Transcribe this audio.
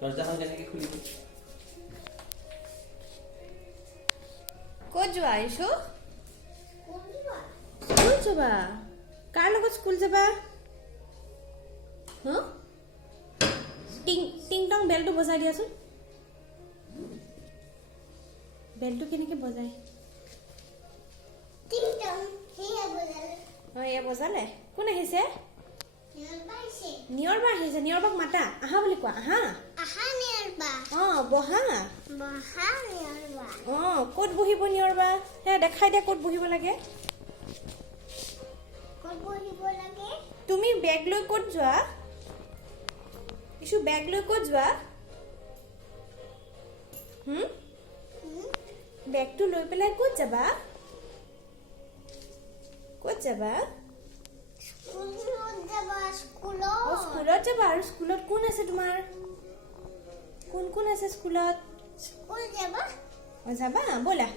দৰজাখন কেনেকৈ খুলিবি ক'ত যোৱা আইছো স্কুল যাবা কাৰ লগত স্কুল যাবা হা টিং টিং টং বেলটো বজাই দিয়াচোন বেলটো কেনেকৈ বজায় টিং টং হেয়া বজালে এয়া বজালে কোন আহিছে নিয়ৰবাইছে নিয়ৰবা আহিছে নিয়ৰবাক মাতা আহা বুলি কোৱা আহা আহা নিয়ৰবা বহা বহা নিয়ৰবা ক'ত বহিব নিয়ৰবা হে দেখাই দিয়া ক'ত বহিব লাগে ক'ত বহিব লাগে তুমি বেগ লৈ ক'ত যোৱা ইছু বেগ লৈ ক'ত যোৱা বেগটো লৈ পেলাই ক'ত যাবা স্কুলত যাবা স্কুলত যাবা আৰু স্কুলত কোন আছে তোমাৰ কোন আছে স্কুলত স্কুল যাবা যাবা ব'লা